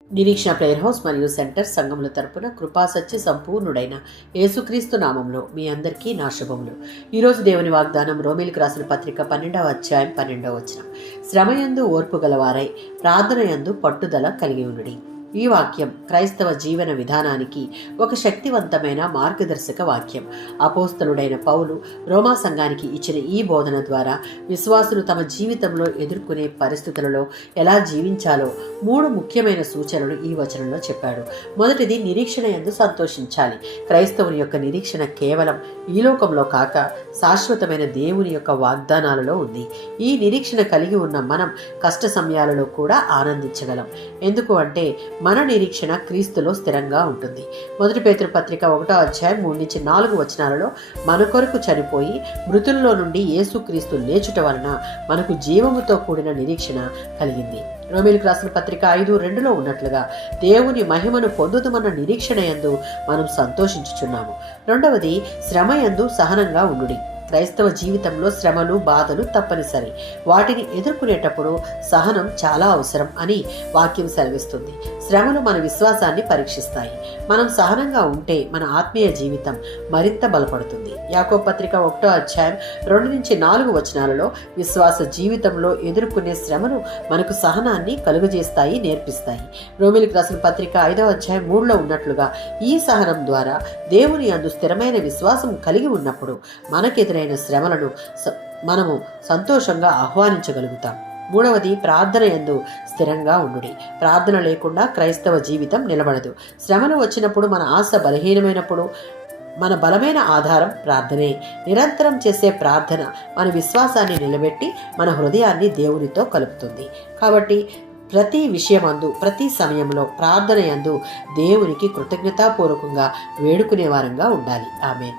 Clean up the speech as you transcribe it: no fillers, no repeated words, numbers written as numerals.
నిరీక్షణ prayer house మరియు centre సంఘముల తరపున కృపాసత్య సంపూర్ణుడైన యేసుక్రీస్తు నామంలో మీ అందరికీ నా శుభములు. ఈరోజు దేవుని వాగ్దానం రోమీలకు రాసిన పత్రిక 12వ అధ్యాయం 12వ వచనం. శ్రమయందు ఓర్పు గలవారై ప్రార్థనయందు పట్టుదల కలిగి ఉండుడి. ఈ వాక్యం క్రైస్తవ జీవన విధానానికి ఒక శక్తివంతమైన మార్గదర్శక వాక్యం. అపోస్తలుడైన పౌలు రోమా సంఘానికి ఇచ్చిన ఈ బోధన ద్వారా విశ్వాసులు తమ జీవితంలో ఎదుర్కొనే పరిస్థితులలో ఎలా జీవించాలో 3 ముఖ్యమైన సూచనలు ఈ వచనంలో చెప్పాడు. మొదటిది, నిరీక్షణ యందు సంతోషించాలి. క్రైస్తవుని యొక్క నిరీక్షణ కేవలం ఈ లోకంలో కాక శాశ్వతమైన దేవుని యొక్క వాగ్దానాలలో ఉంది. ఈ నిరీక్షణ కలిగి ఉన్న మనం కష్ట సమయాలలో కూడా ఆనందించగలం. ఎందుకు అంటే మన నిరీక్షణ క్రీస్తులో స్థిరంగా ఉంటుంది. 1 పేతురు పత్రిక 1వ అధ్యాయం 3-4 వచనాలలో మన కొరకు చనిపోయి మృతుల్లో నుండి యేసుక్రీస్తు లేచుట వలన మనకు జీవముతో కూడిన నిరీక్షణ కలిగింది. రోమీలకు రాసిన పత్రిక 5:2లో ఉన్నట్లుగా దేవుని మహిమను పొందుదమన్న నిరీక్షణ యందు మనం సంతోషించుచున్నాము. రెండవది, శ్రమ యందు సహనంగా ఉండుడి. క్రైస్తవ జీవితంలో శ్రమలు, బాధలు తప్పనిసరి. వాటిని ఎదుర్కొనేటప్పుడు సహనం చాలా అవసరం అని వాక్యం సెలవిస్తుంది. శ్రమలు మన విశ్వాసాన్ని పరీక్షిస్తాయి. మనం సహనంగా ఉంటే మన ఆత్మీయ జీవితం మరింత బలపడుతుంది. యాకోబు పత్రిక 1వ అధ్యాయం 2-4 వచనాలలో విశ్వాస జీవితంలో ఎదుర్కొనే శ్రమలు మనకు సహనాన్ని కలుగజేస్తాయి, నేర్పిస్తాయి. రోమీలకు రాసిన పత్రిక 5వ అధ్యాయం 3లో ఉన్నట్లుగా ఈ సహనం ద్వారా దేవుని యందు స్థిరమైన విశ్వాసం కలిగి ఉన్నప్పుడు మనకెదురైన శ్రమలను మనము సంతోషంగా ఆహ్వానించగలుగుతాం. మూడవది, ప్రార్థన యందు స్థిరంగా ఉండుడి. ప్రార్థన లేకుండా క్రైస్తవ జీవితం నిలబడదు. శ్రమలు వచ్చినప్పుడు మన ఆశ బలహీనమైనప్పుడు మన బలమైన ఆధారం ప్రార్థనే. నిరంతరం చేసే ప్రార్థన మన విశ్వాసాన్ని నిలబెట్టి మన హృదయాన్ని దేవునితో కలుపుతుంది. కాబట్టి ప్రతి విషయమందు, ప్రతి సమయంలో ప్రార్థన యందు దేవునికి కృతజ్ఞతాపూర్వకంగా వేడుకునే వారంగా ఉండాలి. ఆమేన్.